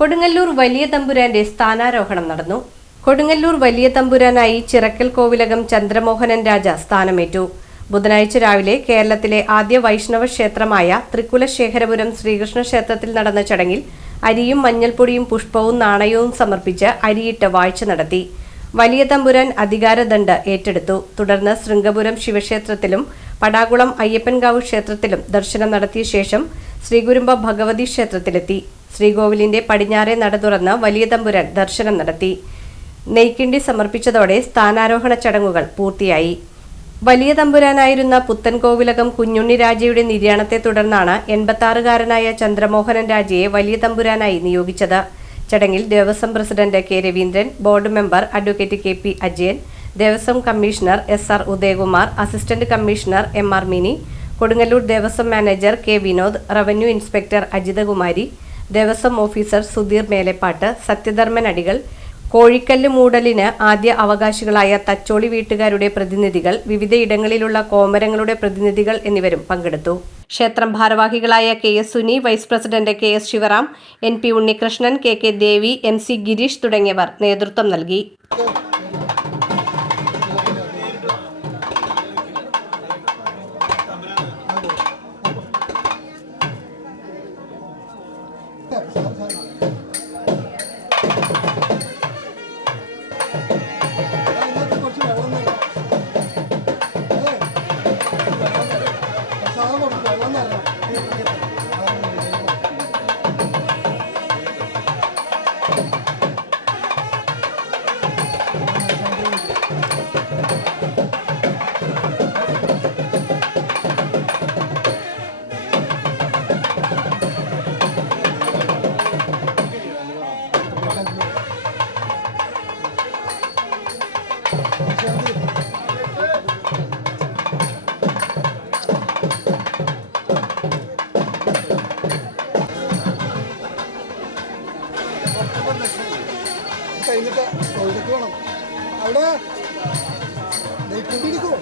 കൊടുങ്ങല്ലൂർ വലിയ തമ്പുരാന്റെ സ്ഥാനാരോഹണം നടന്നു. കൊടുങ്ങല്ലൂർ വലിയ തമ്പുരാനായി ചിറക്കൽ കോവിലകം ചന്ദ്രമോഹനൻ രാജ സ്ഥാനമേറ്റു. ബുധനാഴ്ച രാവിലെ കേരളത്തിലെ ആദ്യ വൈഷ്ണവ ക്ഷേത്രമായ തൃക്കുലശേഖരപുരം ശ്രീകൃഷ്ണ ക്ഷേത്രത്തിൽ നടന്ന ചടങ്ങിൽ അരിയും മഞ്ഞൾപ്പൊടിയും പുഷ്പവും നാണയവും സമർപ്പിച്ച് അരിയിട്ട് വാഴ്ച നടത്തി. വലിയ തമ്പുരാൻ അധികാരദണ്ഡ് ഏറ്റെടുത്തു. തുടർന്ന് ശൃംഗപുരം ശിവക്ഷേത്രത്തിലും പടാകുളം അയ്യപ്പൻകാവ് ക്ഷേത്രത്തിലും ദർശനം നടത്തിയ ശേഷം ശ്രീകുരുമ്പ ഭഗവതി ക്ഷേത്രത്തിലെത്തി. ശ്രീകോവിലിന്റെ പടിഞ്ഞാറെ നട തുറന്ന് വലിയ തമ്പുരാൻ ദർശനം നടത്തി. നെയ്ക്കിണ്ടി സമർപ്പിച്ചതോടെ സ്ഥാനാരോഹണ ചടങ്ങുകൾ പൂർത്തിയായി. വലിയ തമ്പുരാനായിരുന്ന പുത്തൻകോവിലകം കുഞ്ഞുണ്ണി രാജയുടെ നിര്യാണത്തെ തുടർന്നാണ് 86-കാരനായ ചന്ദ്രമോഹനൻ രാജയെ വലിയ തമ്പുരാനായി നിയോഗിച്ചത്. ചടങ്ങിൽ Devaswom president K Raveendran, board member advocate K P Ajayan, Devaswom commissioner SR Udayakumar, assistant commissioner MR Mini, Kodungallur Devaswom manager K Vinod, revenue inspector Ajithakumari, Devaswom officer Sudheer Melepattu, Sathyadharman Adikal, കോഴിക്കല്ല് മൂടലിന് ആദ്യ അവകാശികളായ തച്ചോളി വീട്ടുകാരുടെ പ്രതിനിധികൾ, വിവിധയിടങ്ങളിലുള്ള കോമരങ്ങളുടെ പ്രതിനിധികൾ എന്നിവരും പങ്കെടുത്തു. ക്ഷേത്രം ഭാരവാഹികളായ KS Suni, vice president KS Sivaram, NP Unnikrishnan, KK Devi, MC Girish തുടങ്ങിയവർ നേതൃത്വം നൽകി. കഴിഞ്ഞിട്ട് ടോയ്ലറ്റ് വേണം. അവിടെ നെയ്ക്കുണ്ടിരിക്കുമോ?